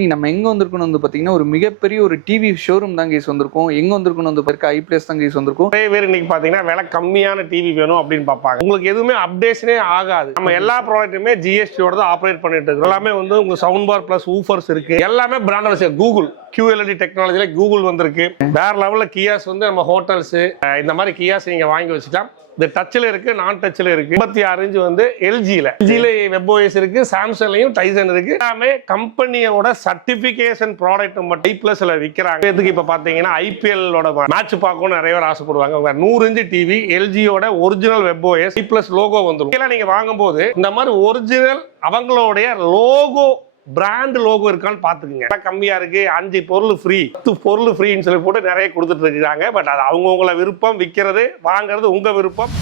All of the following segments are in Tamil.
நம்ம எங்க வந்திருக்கணும் வந்து பாத்தீங்கன்னா ஒரு மிகப்பெரிய ஒரு டிவி ஷோரூம் தான் கேஸ் வந்திருக்கும். எங்க வந்திருக்கணும் வந்து பாருங்க ஐ பிளஸ் தான் கேஸ் வந்திருக்கும். நிறைய பேர் இன்னைக்கு பாத்தீங்கன்னா விலை கம்மியான டிவி வேணும் அப்படின்னு பார்ப்பாங்க. உங்களுக்கு எதுவுமே அப்டேஷனே ஆகாது. நம்ம எல்லா ப்ராடக்ட்டுமே ஜிஎஸ்டியோட தான் ஆப்ரேட் பண்ணிட்டு இருக்கோம். எல்லாமே வந்து உங்களுக்கு சவுண்ட் பார் பிளஸ் ஊஃபர்ஸ் இருக்கு. எல்லாமே பிராண்டட் கூகுள் QLED டெக்னாலஜில கூகுள் வந்திருக்கு. வேற லெவல்ல கியாஸ் வந்து நம்ம ஹோட்டல்ஸ் இந்த மாதிரி கியாஸ் நீங்க வாங்கி வச்சுக்கலாம். இந்த டச்சில் இருக்கு, நான் டச்சில் இருக்கு. 56 இன்ச் வந்து எல்ஜில வெப்ஓஎஸ் இருக்கு, சாம்சங்லயும் டைசன் இருக்கு. எல்லாமே கம்பெனியோட சர்டிபிகேஷன் ப்ராடக்ட் மட்டும் ஐ பிளஸ்ல விற்கிறாங்க. இதுக்கு இப்ப பாத்தீங்கன்னா ஐபிஎல்லோட மேட்ச் பார்க்கணும்னு நிறைய பேர் ஆசைப்படுவாங்க. 100 இன்ச் டிவி எல்ஜியோட ஒரிஜினல் வெப்ஓஎஸ் ஐ பிளஸ் லோகோ வந்துடும். இதெல்லாம் நீங்க வாங்கும்போது இந்த மாதிரி ஒரிஜினல் அவங்களுடைய லோகோ பிராண்ட் லோகோ இருக்கான்னு பாத்துக்குங்க. கம்மியா இருக்கு, 5 பொருள் ஃப்ரீ, 10 பொருள் ஃப்ரீன்னு சொல்லி போட்டு நிறைய கொடுத்துட்டு இருக்காங்க. பட் அது அவங்கவுங்கள விருப்பம், விற்கிறது வாங்குறது உங்க விருப்பம்.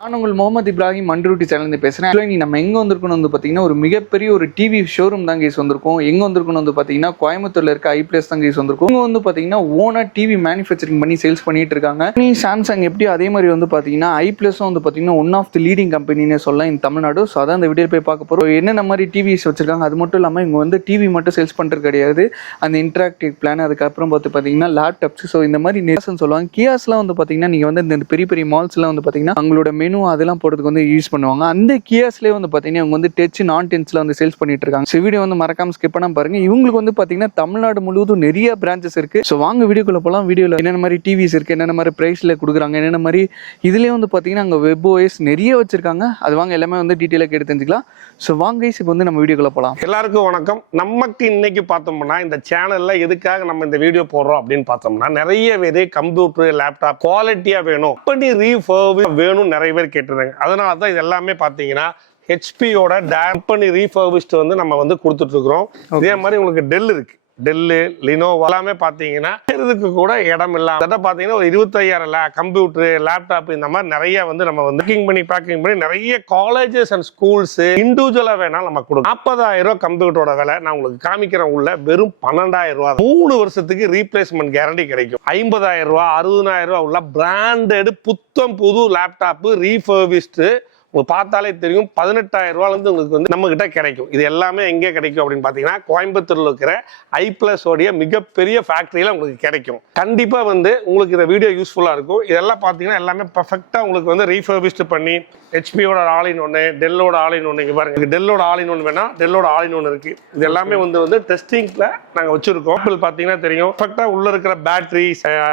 நான் உங்கள் முகமது இப்ராஹிம் மண்ட்ரூட்டி சேனல் பேசுறேன். நம்ம எங்க வந்திருக்கணும் வந்து பாத்தீங்கன்னா ஒரு மிகப்பெரிய ஒரு டிவி ஷோரூம் தான் கேஸ் வந்திருக்கும். எங்க வந்திருக்கணும் வந்து பாத்தீங்கன்னா கோயம்புத்தூர்ல இருக்க ஐ பிளஸ் தான் கேஸ் வந்திருக்கும். இங்க வந்து பாத்தீங்கன்னா ஓனா டிவி மேனுஃபேக்சரிங் பண்ணி சேல்ஸ் பண்ணிட்டு இருக்காங்க. சாம்சங் எப்படி அதே மாதிரி வந்து பாத்தீங்கன்னா ஐ பிளஸும் வந்து பாத்தீங்கன்னா ஒன் ஆஃப் தி லீடிங் கம்பெனின்னு சொல்லலாம் இந்த தமிழ்நாடு. ஸோ அதான் இந்த வீடியோ போய் பார்க்க போறோம். என்னென்ன மாதிரி டிவிஸ் வச்சிருக்காங்க, அது மட்டும் இல்லாம இங்க வந்து டிவி மட்டும் சேல்ஸ் பண்றது கிடையாது, அந்த இன்டராக்டிவ் பிளான், அதுக்கப்புறம் பார்த்து பாத்தீங்கன்னா லேப்டாப்ஸ். ஸோ இந்த மாதிரி நெட்ஸ்ன்னு சொல்லுவாங்க. கியாஸ்லாம் வந்து பாத்தீங்கன்னா நீங்க வந்து இந்த பெரிய பெரிய மால்ஸ்லாம் வந்து பாத்தீங்கன்னா அவங்களோட மெனு அதெல்லாம் போடுறதுக்கு வந்து யூஸ் பண்ணுவாங்க. அந்த கியாஸ்லேயே வந்து பார்த்தீங்கன்னா இவங்க வந்து டச் நான் டென்ஸ்ல வந்து சேல்ஸ் பண்ணிட்டு இருக்காங்க. ஸோ வீடியோ வந்து மறக்காம ஸ்கிப் பண்ணாம பாருங்க. இவங்களுக்கு வந்து பார்த்தீங்கன்னா தமிழ்நாடு முழுவதும் நிறைய பிரான்ச்சஸ் இருக்கு. ஸோ வாங்க வீடியோக்குள்ள போகலாம். வீடியோவில் என்னென்ன மாதிரி டிவிஸ் இருக்கு, என்னென்ன மாதிரி பிரைஸ்ல கொடுக்குறாங்க, என்னென்ன மாதிரி இதுலேயே வந்து பார்த்தீங்கன்னா அங்கே வெப்ஓஎஸ் நிறைய வச்சிருக்காங்க. அது வாங்க எல்லாமே வந்து டீட்டெயிலாக கேட்டு தெரிஞ்சுக்கலாம். ஸோ வாங்க இப்போ வந்து நம்ம வீடியோக்குள்ள போகலாம். எல்லாருக்கும் வணக்கம். நமக்கு இன்னைக்கு பார்த்தோம்னா இந்த சேனல்ல எதுக்காக நம்ம இந்த வீடியோ போடுறோம் அப்படின்னு பார்த்தோம்னா நிறைய பேர் கம்ப்யூட்டர் லேப்டாப் குவாலிட்டியா வேணும், பண்ணி ரீஃபர்பிஷ் வேணும் நிறைய பேர் கேட்டிருந்தாங்க. அதனால தான் இது எல்லாமே பார்த்தீங்கன்னா ஹெச்பியோட கம்பெனி ரீஃபர்பிஷ்டு வந்து நம்ம வந்து கொடுத்துட்டு இருக்கிறோம். இதே மாதிரி உங்களுக்கு டெல் இருக்கு, டெல்லு, லினோவா எல்லாமே பார்த்தீங்கன்னா இதுக்கு கூட இடம் இல்லாம பார்த்தீங்கன்னா ஒரு 25,000 கம்ப்யூட்டர் லேப்டாப் இந்த மாதிரி நிறைய வந்து நம்ம வந்து பேக்கிங் பண்ணி நிறைய காலேஜஸ் அண்ட் ஸ்கூல்ஸ் இண்டிவிஜுவலா வேணாலும் நம்ம கொடுக்கும். 40,000 கம்ப்யூட்டரோட விலை நான் உங்களுக்கு காமிக்கிறேன். உள்ள வெறும் 12,000 3 வருஷத்துக்கு ரீப்ளேஸ்மெண்ட் கேரண்டி கிடைக்கும். 50,000 60,000 உள்ள பிராண்டட் புத்தம் புது லேப்டாப் ரீஃபர்பிஷ்டு உங்களுக்கு பார்த்தாலே தெரியும். 18,000 உங்களுக்கு வந்து நம்ம கிட்ட கிடைக்கும். இது எல்லாமே எங்கே கிடைக்கும் அப்படின்னு பார்த்தீங்கன்னா கோயம்புத்தூர்ல இருக்கிற ஐ பிளஸ் உடைய மிகப்பெரிய ஃபேக்டரியில உங்களுக்கு கிடைக்கும். கண்டிப்பா வந்து உங்களுக்கு இந்த வீடியோ யூஸ்ஃபுல்லா இருக்கும். இதெல்லாம் பார்த்தீங்கன்னா எல்லாமே பர்ஃபெக்டா உங்களுக்கு வந்து ரீஃபர்பிஷ்டு பண்ணி ஹெச்பியோட ஆல்-இன் ஒன்று, டெல்லோட ஆல்-இன் ஒன்று. இங்கே பாருங்க, டெல்லோட ஆல்-இன் ஒன்று வேணா டெல்லோட ஆல்-இன் ஒன்று இருக்கு. இது எல்லாமே வந்து டெஸ்டிங்ல நாங்கள் வச்சிருக்கோம். பார்த்தீங்கன்னா தெரியும் பர்ஃபெக்டா உள்ள இருக்கிற பேட்டரி,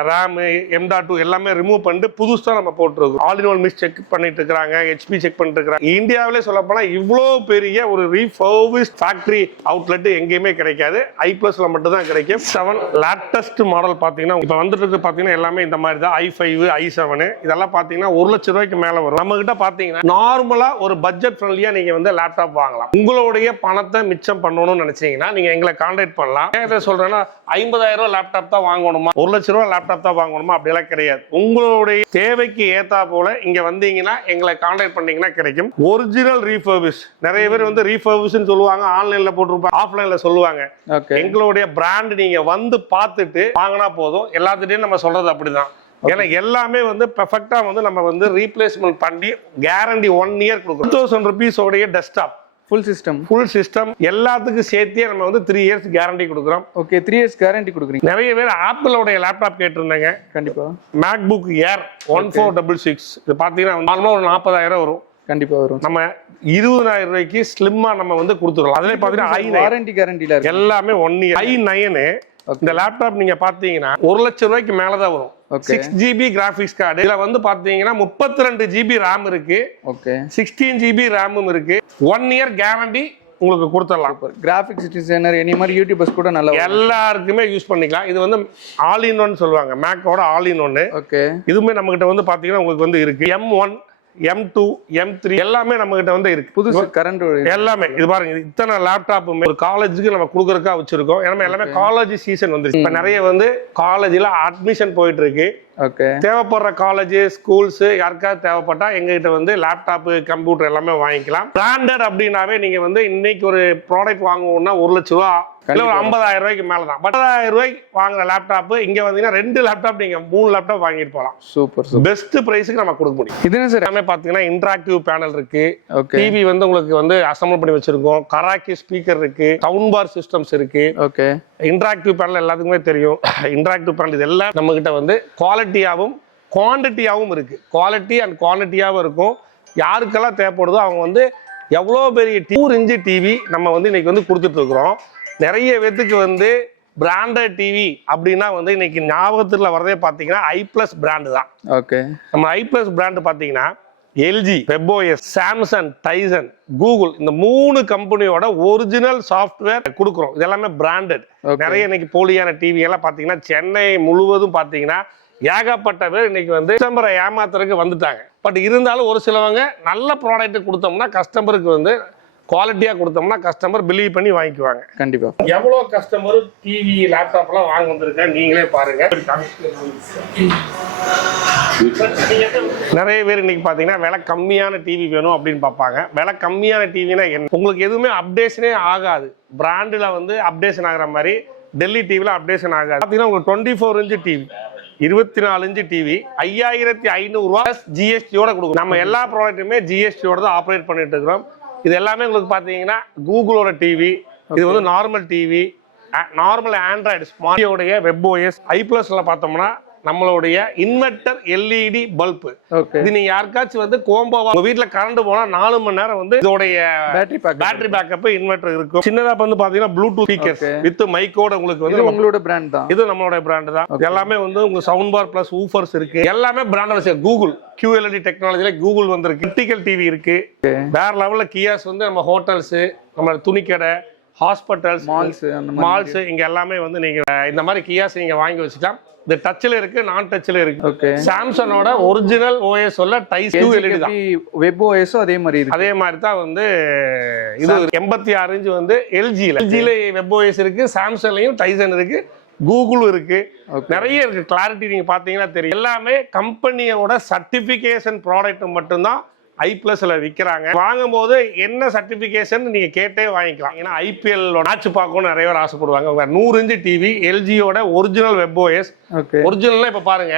ரேம், M.2 எல்லாமே ரிமூவ் பண்ணிட்டு புதுசாக நம்ம போட்டுருக்கோம். ஆல்-இன் ஒன் மிஸ் செக் பண்ணிட்டு இருக்கிறாங்க, ஹெச்பி செக் பண்ணிட்டு இருக்கிறாங்க. இந்தியாவிலே சொல்ல போனா இவ்வளோ பெரிய ஒரு ரீஃபர்பிஷ்ட் ஃபேக்டரி அவுட்லெட் எங்கேயுமே கிடைக்காது. ஐ பிளஸ்ல மட்டும் தான் கிடைக்கும். 7 லேட்டஸ்ட் மாடல் பார்த்தீங்கன்னா இப்போ வந்துட்டு இருக்கு. பார்த்தீங்கன்னா எல்லாமே இந்த மாதிரி தான். i5 i7 இதெல்லாம் பார்த்தீங்கன்னா 1 லட்சம் ரூபாய்க்கு மேலே வரும். நம்ம கிட்ட பார்த்தீங்கன்னா நார்மலா ஒரு பட்ஜெட் ஃப்ரெண்ட்லியா நீங்க வந்து லேப்டாப் வாங்கலாம். உங்களுடைய பணத்தை மிச்சம் பண்ணணும்னு நினைச்சீங்கன்னா நீங்க எங்களை கான்டாக்ட் பண்ணலாம். ஏன் சொல்றேன்னா 50,000 லேப்டாப் தான் வாங்கணுமா, 1 லட்சம் ரூபாய் லேப்டாப் தான் வாங்கணுமா அப்படியெல்லாம் கிடையாது. உங்களுடைய தேவைக்கு ஏத்தா போல இங்க வந்தீங்கன்னா எங்களை கான்டாக்ட் பண்ணீங்கன்னா கிடைக்கும். Original refurbish. நிறைய பேர் வந்து ரீஃபர்பிஷ்னு சொல்லுவாங்க, ஆன்லைன்ல போட்டுருப்பாங்க, ஆஃப்லைன்ல சொல்லுவாங்க. எங்களுடைய பிராண்ட் நீங்க வந்து பார்த்துட்டு வாங்கினா போதும். எல்லாத்துட்டையும் நம்ம சொல்றது அப்படிதான். ஏன்னா எல்லாமே வந்து பெர்ஃபெக்ட்டா வந்து நம்ம வந்து ரீப்ளேஸ்மெண்ட் பண்ணி கேரண்டி 1 இயர் கொடுக்குறோம். 2,000 rupees உடைய டெஸ்க்டாப் ஃபுல் சிஸ்டம் எல்லாத்துக்கும் சேர்த்தே நம்ம வந்து 3 இயர்ஸ் கேரண்டி கொடுக்குறோம். ஓகே, 3 இயர்ஸ் கேரண்டி கொடுக்குறீங்க. நிறைய பேர் ஆப்பிளோட லேப்டாப் கேட்டிருந்தாங்க. கண்டிப்பா மேக்புக் ஏர் 1466 இது பார்த்தீங்கன்னா நார்மலாக ஒரு 40,000 வரும். கண்டிப்பா வரும். நம்ம 20,000 ரூபாய்க்கு ஸ்லிம்மா நம்ம வந்து கொடுத்துருவோம். அதுல பாத்தீங்கன்னா வாரண்டி கேரண்டில எல்லாமே 1 இயர். i9 இந்த லேப்டாப் நீங்க பாத்தீங்கன்னா 1 லட்சம் ரூபாய்க்கு மேலதான் வரும். 6GB graphics card. இதுல வந்து பாத்தீங்கன்னா 32GB ரேம் இருக்கு. 16GB ரேமும் இருக்கு. 1 இயர் கேரண்டி உங்களுக்கு கொடுத்துடலாம். கிராபிக்ஸ் டிசைனர் எனி மாதிரி யூடியூபர்ஸ் கூட நல்லா எல்லாருக்குமே யூஸ் பண்ணிக்கலாம். இது வந்து ஆல் இன் ஒன் சொல்லுவாங்க, மேக்கோட ஆல் இன் ஒன்னு. இதுவுமே நம்ம கிட்ட வந்து பாத்தீங்கன்னா உங்களுக்கு வந்து இருக்கு. M1 M2 M3 எல்லாமே நம்ம கிட்ட வந்து இருக்கு. புதுசு கரண்ட் எல்லாமே இது பாருங்க. இத்தனை லேப்டாப் ஒரு காலேஜுக்கு நம்ம கொடுக்கறதுக்கா வச்சிருக்கோம். ஏன்னா எல்லாமே காலேஜ் சீசன் வந்துருச்சு. இப்ப நிறைய வந்து காலேஜ்ல அட்மிஷன் போயிட்டு இருக்கு. ஓகே. தேவைப்படுற காலேஜ் ஸ்கூல்ஸ் யாருக்காவது தேவைப்பட்டா எங்ககிட்ட வந்து லேப்டாப் கம்ப்யூட்டர் எல்லாமே வாங்கிக்கலாம். பிராண்டட் அப்படின்னாவே நீங்க வந்து இன்னைக்கு ஒரு ப்ராடக்ட் வாங்குவோம்னா 1 லட்ச ரூபா இல்ல ஒரு 50,000 ரூபாய்க்கு மேலதான். 50,000 ரூபாய்க்கு வாங்குற லேப்டாப் இங்க வந்தீங்கன்னா 2 லேப்டாப் நீங்க 3 லேப்டாப் வாங்கிட்டு போகலாம். சூப்பர். பெஸ்ட் பிரைஸ்க்கு நம்ம கொடுக்க முடியும். இது என்ன சார்? எல்லாமே பாத்தீங்கன்னா இன்டராக்டிவ் பேனல் இருக்கு. ஓகே. டிவி வந்து உங்களுக்கு வந்து அசம்பிள் பண்ணி வச்சிருக்கோம். கராக்கி ஸ்பீக்கர் இருக்கு. சவுண்ட் பார் சிஸ்டம்ஸ் இருக்கு. ஓகே. இன்டராக்டிவ் பேனல் எல்லாத்துக்குமே தெரியும். இன்டராக்டிவ் பேனல் இதெல்லாம் நம்ம கிட்ட வந்து குவாலிட்டியாவும் குவான்டிட்டியாவும் இருக்கு. குவாலிட்டி அண்ட் குவான்டிட்டியாவும் இருக்கும். யாருக்கெல்லாம் தேவைப்படுதோ அவங்க வந்து எவ்வளோ பெரிய 2 இன்ச் டிவி நம்ம வந்து இன்னைக்கு வந்து கொடுத்துட்டு இருக்கிறோம். நிறைய பேத்துக்கு வந்து பிராண்டட் டிவி அப்படின்னா வந்து இன்னைக்கு ஞாபகத்துல வரதே பார்த்தீங்கன்னா i+ பிராண்டு தான். ஓகே. நம்ம i+ பிராண்டு பார்த்தீங்கன்னா LG, webOS, Samsung, Tizen, Google இந்த 3 கம்பெனியோட ஒரிஜினல் சாஃப்ட்வேர் கொடுக்குறோம். இது எல்லாமே பிராண்டட். நிறைய இன்னைக்கு போலியான டிவி எல்லாம் பார்த்தீங்கன்னா சென்னை முழுவதும் பார்த்தீங்கன்னா ஏகப்பட்ட பேர் இன்னைக்கு வந்து கஸ்டமரை ஏமாத்துறதுக்கு வந்துட்டாங்க. பட் இருந்தாலும் ஒரு சிலவங்க நல்ல ப்ராடக்ட் கொடுத்தோம்னா கஸ்டமருக்கு வந்து குவாலிட்டியா கொடுத்தோம்னா கஸ்டமர் பிலீவ் பண்ணி வாங்கிக்குவாங்க. கண்டிப்பா. எவ்வளவு கஸ்டமர் டிவி லேப்டாப் எல்லாம் வாங்க வந்திருக்காங்க நீங்களே பாருங்க. நிறைய பேர் இன்னைக்கு பாத்தீங்கன்னா விலை கம்மியான டிவி வேணும் அப்படின்னு பார்ப்பாங்க. விலை கம்மியான டிவினா என்ன? உங்களுக்கு எதுவுமே அப்டேஷனே ஆகாது. பிராண்டில் வந்து அப்டேஷன் ஆகிற மாதிரி டெல்லி டிவில அப்டேஷன் ஆகாது. பார்த்தீங்கன்னா உங்களுக்கு 24 இன்ச் டிவி 24 இன்ச் டிவி 5500 ரூபா ஜிஎஸ்டியோட கொடுக்கும். நம்ம எல்லா ப்ராடக்ட்டுமே ஜிஎஸ்டியோட தான் ஆப்ரேட் பண்ணிட்டு இருக்கிறோம். இது எல்லாமே உங்களுக்கு பார்த்தீங்கன்னா கூகுளோட டிவி. இது வந்து நார்மல் டிவி, நார்மல் ஆண்ட்ராய்டு ஸ்மார்ட்டோடைய வெப்ஓஎஸ். i+ல பார்த்தோம்னா நம்மளுடைய இன்வெர்டர் எல்இடி பல்ப். இது நீங்க யாருக்காச்சும் வந்து கோம்போவா உங்க வீட்டுல கரண்ட் போனா 4 மணி நேரம் வந்து இதோடைய பேட்டரி பேக்கப் இன்வெர்டர் இருக்கும். சின்னதா வந்து பாத்தீங்கன்னா ப்ளூடூத் ஸ்பீக்கர்ஸ் வித் மைக்கோட உங்களுக்கு வந்து உங்களோட பிராண்ட் தான். இது நம்மளோட பிராண்ட் தான். எல்லாமே வந்து உங்களுக்கு சவுண்ட் பார் பிளஸ் ஊஃபர்ஸ் இருக்கு. எல்லாமே பிராண்டட். கூகுள் QLED டெக்னாலஜில கூகுள் வந்திருக்கு. கிரிட்டிக்கல் டிவி இருக்கு. வேற லெவல்ல கியாஸ் வந்து நம்ம ஹோட்டல்ஸ், நம்ம துணிக்கடை, ஹாஸ்பிட்டல்ஸ், மால்ஸ் இங்க எல்லாமே வந்து நீங்க இந்த மாதிரி கியாஸ் நீங்க வாங்கி வச்சுக்கலாம். இது டச்ல இருக்கு, நான் டச்ல இருக்கு. சாம்சங்கோட ஒரிஜினல் ஓஎஸ் உள்ள டைஸ் QLED தான். வெப் ஓஎஸ் அதே மாதிரி இருக்கு. அதே மாதிரி தான் வந்து இது 86 இன்ச் வந்து எல்ஜில வெப் ஓஎஸ் இருக்கு. சாம்சங்லயும் டைசன் இருக்கு, கூகுள் இருக்கு. நிறைய இருக்கு. கிளாரிட்டி நீங்க பாத்தீங்கன்னா தெரியும். எல்லாமே கம்பெனியோட சர்டிபிகேஷன் ப்ராடக்ட் மட்டும்தான் i+ல விற்கிறாங்க. வாங்கும் போது என்ன சர்டிபிகேஷன் நீங்க கேட்டே வாங்கிக்கலாம். ஏன்னா ஐபிஎல் மேட்ச் பார்க்கணும்னு நிறைய பேர் ஆசைப்படுவாங்க. 100 இன்ச் டிவி எல்ஜியோட ஒரிஜினல் வெப்ஓஎஸ். ஒரிஜினல் இப்ப பாருங்க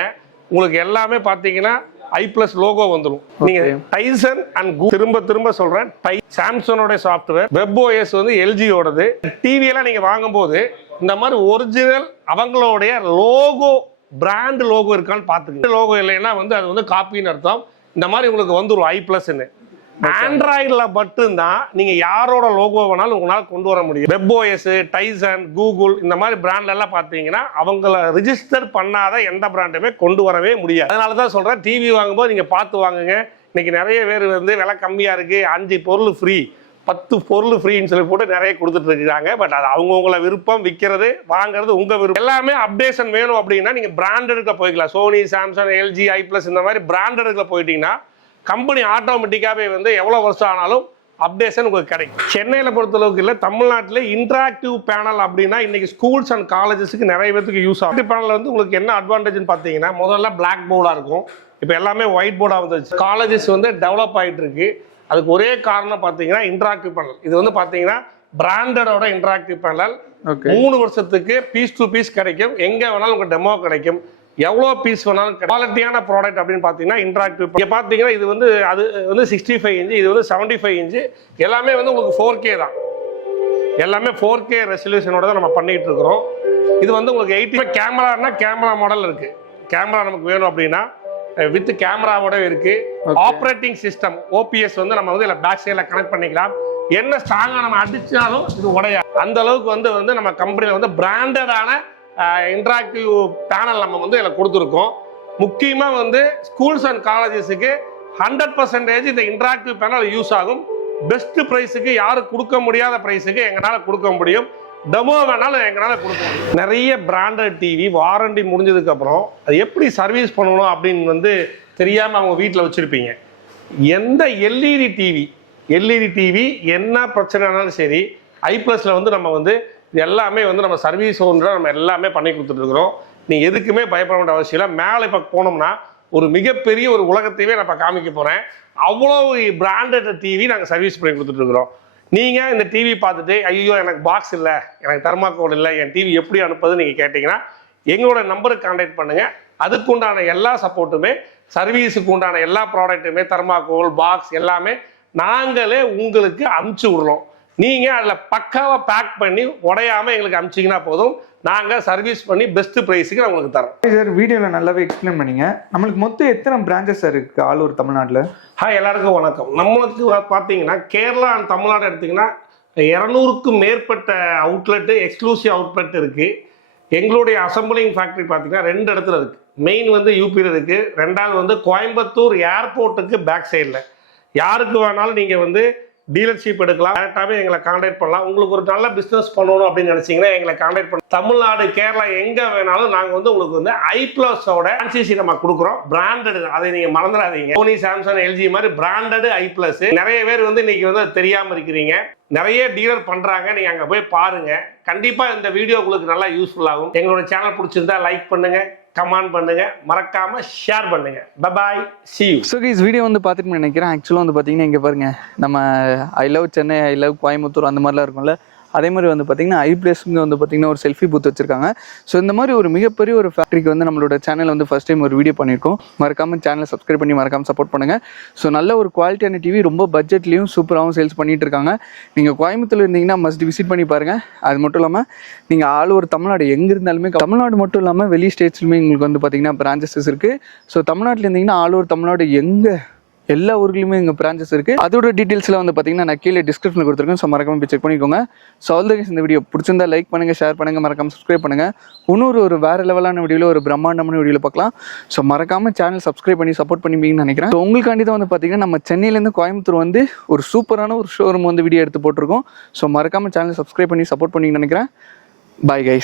உங்களுக்கு எல்லாமே பாத்தீங்கன்னா i+ லோகோ வந்துடும். நீங்க டைசன் அண்ட் திரும்ப திரும்ப சொல்றேன், சாம்சங்கோட சாஃப்ட்வேர் வெப்ஓஎஸ் வந்து எல்ஜியோடது. டிவி எல்லாம் நீங்க வாங்கும் போது இந்த மாதிரி ஒரிஜினல் அவங்களுடைய லோகோ பிராண்ட் லோகோ இருக்கான்னு பாத்துக்கங்க. லோகோ இல்லைன்னா வந்து அது வந்து காப்பின்னு அர்த்தம். இந்த மாதிரி உங்களுக்கு வந்துடும் i+ன்னு. ஆண்ட்ராய்டில் மட்டும்தான் நீங்க யாரோட லோகோ வேணாலும் உங்களால் கொண்டு வர முடியும். வெப்ஓஎஸ், டைசன், கூகுள் இந்த மாதிரி பிராண்ட் எல்லாம் பார்த்தீங்கன்னா அவங்கள ரிஜிஸ்டர் பண்ணாத எந்த பிராண்டுமே கொண்டு வரவே முடியாது. அதனால தான் சொல்றேன், டிவி வாங்கும்போது நீங்க பார்த்து வாங்குங்க. இன்னைக்கு நிறைய பேர் வந்து விலை கம்மியா இருக்கு, 5 பொருள் ஃப்ரீ, 10 பொருள் ஃப்ரீன்னு சொல்லி போட்டு நிறைய கொடுத்துட்டு இருக்காங்க. பட் அது அவங்கவுங்கள விருப்பம். விற்கிறது வாங்குறது உங்க விருப்பம். எல்லாமே அப்டேஷன் வேணும் அப்படின்னா நீங்க பிராண்டடுக்கு போய்க்கலாம். சோனி, சாம்சங், எல்ஜி, i+ இந்த மாதிரி பிராண்டடுக்கு போயிட்டீங்கன்னா கம்பெனி ஆட்டோமேட்டிக்காவே வந்து எவ்வளவு வருஷம் ஆனாலும் அப்டேஷன் உங்களுக்கு கிடைக்கும். சென்னையில பொறுத்தளவுக்கு இல்லை, தமிழ்நாட்டில் இன்டராக்டிவ் பேனல் அப்படின்னா இன்னைக்கு ஸ்கூல்ஸ் அண்ட் காலேஜஸ்க்கு நிறைய பேருக்கு யூஸ் ஆகும். பேனல் வந்து உங்களுக்கு என்ன அட்வான்டேஜ்னு பார்த்தீங்கன்னா முதல்ல பிளாக் போர்டா இருக்கும். இப்போ எல்லாமே ஒயிட் போர்டா வந்துச்சு. காலேஜஸ் வந்து டெவலப் ஆகிட்டு இருக்கு. அதுக்கு ஒரே காரணம் பார்த்தீங்கன்னா இன்டராக்டிவ் பேனல். இது வந்து பார்த்தீங்கன்னா பிராண்டடோட இன்டராக்டிவ் பேனல். 3 வருஷத்துக்கு பீஸ் டு பீஸ் கிடைக்கும். எங்க வேணாலும் உங்களுக்கு டெமோ கிடைக்கும். எவ்வளோ பீஸ் வேணாலும் குவாலிட்டியான ப்ராடக்ட் அப்படின்னு பார்த்தீங்கன்னா இன்டராக்டிவ். இங்கே பார்த்தீங்கன்னா இது வந்து அது வந்து 65 இன்ச்சு, இது வந்து 75 இன்ச்சு. எல்லாமே வந்து உங்களுக்கு 4K தான். எல்லாமே 4K ரெசல்யூஷனோட தான் நம்ம பண்ணிட்டு இருக்கிறோம். இது வந்து உங்களுக்கு 80 கேமரானா கேமரா மாடல் இருக்கு. கேமரா நமக்கு வேணும் அப்படின்னா வித் கேமராவோட இருக்கு. ஆப்ரேட்டிங் சிஸ்டம் OPS வந்து நம்ம வந்து பேக் சைடில் கனெக்ட் பண்ணிக்கலாம். என்ன ஸ்ட்ராங்கா நம்ம அடிச்சாலும் இது உடையாது. அந்த அளவுக்கு வந்து நம்ம கம்பெனியில் வந்து பிராண்டடான இன்டராக்டிவ் பேனல் நம்ம வந்து இதில் கொடுத்துருக்கோம். முக்கியமாக வந்து ஸ்கூல்ஸ் அண்ட் காலேஜஸுக்கு 100% இந்த இன்டராக்டிவ் பேனல் யூஸ் ஆகும். பெஸ்ட் ப்ரைஸுக்கு யாரும் கொடுக்க முடியாத ப்ரைஸுக்கு எங்களால் கொடுக்க முடியும். டெமோ வேணாலும் எங்களால் கொடுக்க முடியும். நிறைய பிராண்டட் டிவி வாரண்டி முடிஞ்சதுக்கப்புறம் அது எப்படி சர்வீஸ் பண்ணணும் அப்படின்னு வந்து தெரியாமல் அவங்க வீட்டில் வச்சுருப்பீங்க. எந்த எல்இடி டிவி என்ன பிரச்சனைனாலும் சரி i+ல வந்து நம்ம வந்து எல்லாமே வந்து நம்ம சர்வீஸ் ஓன்ற நம்ம எல்லாமே பண்ணி கொடுத்துட்டு இருக்கிறோம். நீங்கள் எதுக்குமே பயப்பட வேண்டிய அவசியம் இல்லை. மேலே இப்போ போனோம்னா ஒரு மிகப்பெரிய ஒரு உலகத்தையே நான் இப்போ காமிக்க போகிறேன். அவ்வளோ பிராண்டட் டிவி நாங்கள் சர்வீஸ் பண்ணி கொடுத்துட்ருக்குறோம். நீங்கள் இந்த டிவி பார்த்துட்டு ஐயோ எனக்கு பாக்ஸ் இல்லை, எனக்கு தெர்மாக்கோல் இல்லை, என் டிவி எப்படி அனுப்புதுன்னு நீங்கள் கேட்டிங்கன்னா எங்களோட நம்பருக்கு கான்டாக்ட் பண்ணுங்கள். அதுக்கு உண்டான எல்லா சப்போர்ட்டுமே, சர்வீஸுக்கு உண்டான எல்லா ப்ராடக்ட்டுமே, தெர்மாக்கோல் பாக்ஸ் எல்லாமே நாங்களே உங்களுக்கு அனுப்பிச்சி விடுறோம். நீங்கள் அதில் பக்காவாக பேக் பண்ணி உடையாமல் எங்களுக்கு அனுப்பிச்சிங்கன்னா போதும். நாங்கள் சர்வீஸ் பண்ணி பெஸ்ட் ப்ரைஸுக்கு நான் உங்களுக்கு தரோம். சார் வீடியோவில் நல்லாவே எக்ஸ்பிளைன் பண்ணீங்க. நம்மளுக்கு மொத்தம் எத்தனை பிரான்ச்சஸ் சார் இருக்குது ஆல் ஓவர் தமிழ்நாட்டில்? ஹாய், எல்லாருக்கும் வணக்கம். நம்மளுக்கு பார்த்தீங்கன்னா கேரளா அண்ட் தமிழ்நாடு எடுத்திங்கன்னா 200க்கும் மேற்பட்ட அவுட்லெட்டு, எக்ஸ்க்ளூசிவ் அவுட்லெட் இருக்குது. எங்களுடைய அசம்பிளிங் ஃபேக்ட்ரி பார்த்தீங்கன்னா 2 இடத்துல இருக்குது. மெயின் வந்து யூபியில் இருக்குது, 2வது வந்து கோயம்புத்தூர் ஏர்போர்ட்டுக்கு பேக் சைடில். யாருக்கு வேணாலும் நீங்கள் வந்து டீலர்ஷிப் எடுக்கலாம், டேரெக்டாகவே எங்களை கான்டாக்ட் பண்ணலாம். உங்களுக்கு ஒரு நல்ல பிஸ்னஸ் பண்ணணும் அப்படின்னு நினச்சிங்கன்னா எங்களை கான்டாக்ட் பண்ணலாம். தமிழ்நாடு, கேரளா எங்கே வேணாலும் நாங்கள் வந்து உங்களுக்கு வந்து ஐப்ளஸோட ஃப்ரான்ச்சைசி நம்ம கொடுக்குறோம். பிராண்டட், அதை நீங்கள் மறந்துடாதீங்க. சோனி, சாம்சங், எல்ஜி மாதிரி பிராண்டட் ஐப்ளஸ். நிறைய பேர் வந்து இன்னைக்கு வந்து அது தெரியாமல் இருக்கிறீங்க. நிறைய டீலர் பண்ணுறாங்க, நீங்கள் அங்கே போய் பாருங்கள். கண்டிப்பாக இந்த வீடியோ உங்களுக்கு நல்லா யூஸ்ஃபுல் ஆகும். எங்களோட சேனல் பிடிச்சிருந்தா லைக் பண்ணுங்கள், கமெண்ட் பண்ணுங்க, மறக்காம ஷேர் பண்ணுங்க. Bye bye, see you. So guys video வந்து பார்த்துட்டு நினைக்கிறேன். ஆக்சுவலாக வந்து பார்த்தீங்கன்னா இங்கே பாருங்க, நம்ம I love Chennai, I love Coimbatore அந்த மாதிரிலாம் இருக்கும்ல, அதே மாதிரி வந்து பார்த்தீங்கன்னா ஐப்ளேஸ்க்கு வந்து பார்த்தீங்கன்னா ஒரு செல்ஃபி பூத் வச்சிருக்காங்க. ஸோ இந்த மாதிரி ஒரு மிகப்பெரிய ஒரு ஃபேக்ட்ரிக்கு வந்து நம்மளோட சேனல் வந்து ஃபர்ஸ்ட் டைம் ஒரு வீடியோ பண்ணியிருக்கோம். மறக்காம சேனலை சப்ஸ்கிரைப் பண்ணி மறக்காம சப்போர்ட் பண்ணுங்க. ஸோ நல்ல ஒரு குவாலிட்டியான டிவி, ரொம்ப பட்ஜெட்லையும் சூப்பராகவும் சேல்ஸ் பண்ணிட்டு இருக்காங்க. நீங்கள் கோயம்புத்தூர் இருந்தீங்கன்னா மஸ்ட் விசிட் பண்ணி பாருங்க. அது மட்டும் இல்லாமல் நீங்கள் ஆல் ஓவர் தமிழ்நாடு எங்கே இருந்தாலுமே, தமிழ்நாடு மட்டும் இல்லாமல் வெளி ஸ்டேட்ஸ்லையுமே உங்களுக்கு வந்து பார்த்தீங்கன்னா பிரான்ச்சஸ் இருக்குது. ஸோ தமிழ்நாட்டில் இருந்தீங்கன்னா ஆல் ஓவர் தமிழ்நாடு எங்கே எல்லா ஊர்களுமே எங்கள் பிரான்ச்சஸ் இருக்குது. அதோட டீட்டெயில்ஸ்லாம் வந்து பார்த்தீங்கன்னா நான் கீழே டிஸ்கிரிப்ஷனில் கொடுத்துருக்கேன். ஸோ மறக்காம போய் செக் பண்ணிக்கோங்க. ஸோ ஆல்ரெடி இந்த வீடியோ பிடிச்சிருந்தா லைக் பண்ணுங்கள், ஷேர் பண்ணுங்கள், மறக்காம சப்ஸ்கிரைப் பண்ணுங்கள். இன்னொரு ஒரு வேறு லெவலான வீடியோவில், ஒரு பிரம்மாண்டமான வீடியோவில் பார்க்கலாம். ஸோ மறக்காம சேனல் சப்ஸ்கிரைப் பண்ணி சப்போர்ட் பண்ணிப்பீங்கன்னு நினைக்கிறேன். ஸோ உங்களுக்காண்டி தான் வந்து பார்த்தீங்கன்னா நம்ம சென்னையிலேருந்து கோயம்புத்தூர் வந்து ஒரு சூப்பரான ஒரு ஷோரூம் வந்து வீடியோ எடுத்து போட்டிருக்கோம். ஸோ மறக்காம சேனல் சப்ஸ்கிரைப் பண்ணி சப்போர்ட் பண்ணிங்கன்னு நினைக்கிறேன். Bye guys.